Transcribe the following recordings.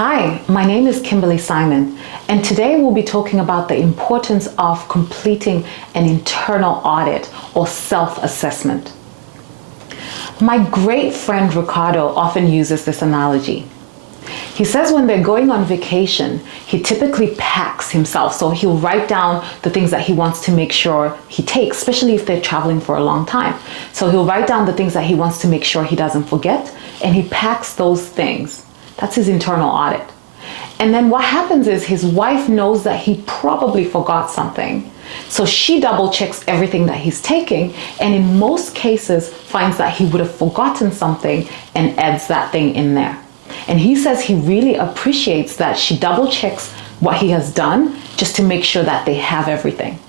Hi, my name is Kimberly Simon, and today we'll be talking about the importance of completing an internal audit or self-assessment. My great friend Ricardo often uses this analogy. He says when they're going on vacation, he typically packs himself. So he'll write down the things that he wants to make sure he takes, especially if they're traveling for a long time. So he'll write down the things that he wants to make sure he doesn't forget, and he packs those things. That's his internal audit. And then what happens is his wife knows that he probably forgot something. So she double checks everything that he's taking, and in most cases finds that he would have forgotten something and adds that thing in there. And he says he really appreciates that she double checks what he has done just to make sure that they have everything.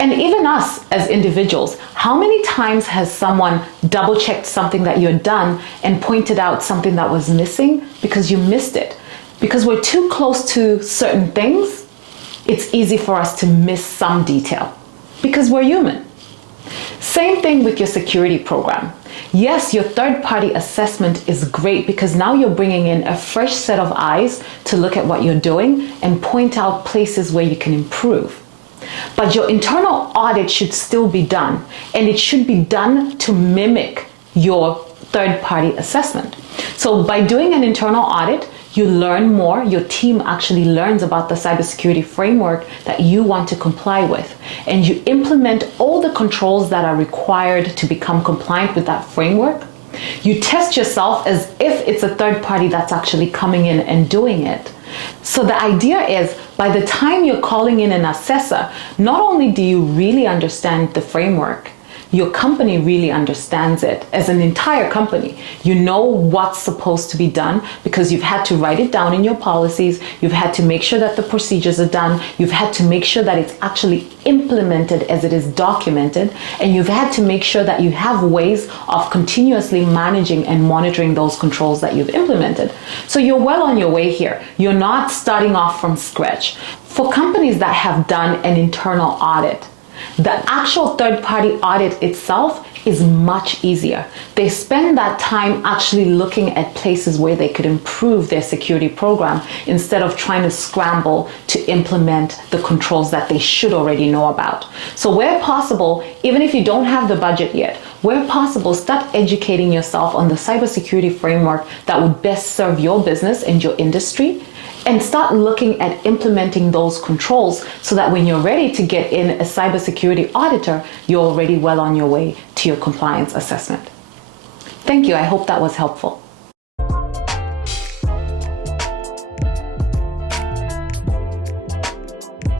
And even us as individuals, how many times has someone double checked something that you've done and pointed out something that was missing because you missed it? Because we're too close to certain things, it's easy for us to miss some detail because we're human. Same thing with your security program. Yes, your third-party assessment is great because now you're bringing in a fresh set of eyes to look at what you're doing and point out places where you can improve. But your internal audit should still be done, and it should be done to mimic your third-party assessment. So by doing an internal audit, you learn more, your team actually learns about the cybersecurity framework that you want to comply with, and you implement all the controls that are required to become compliant with that framework. You test yourself as if it's a third party that's actually coming in and doing it. So the idea is, by the time you're calling in an assessor, not only do you really understand the framework, your company really understands it as an entire company. You know what's supposed to be done because you've had to write it down in your policies, you've had to make sure that the procedures are done, you've had to make sure that it's actually implemented as it is documented, and you've had to make sure that you have ways of continuously managing and monitoring those controls that you've implemented. So you're well on your way here. You're not starting off from scratch. For companies that have done an internal audit, the actual third-party audit itself is much easier. They spend that time actually looking at places where they could improve their security program instead of trying to scramble to implement the controls that they should already know about. So where possible, even if you don't have the budget yet, where possible, start educating yourself on the cybersecurity framework that would best serve your business and your industry, and start looking at implementing those controls so that when you're ready to get in a cybersecurity auditor, you're already well on your way to your compliance assessment. Thank you. I hope that was helpful.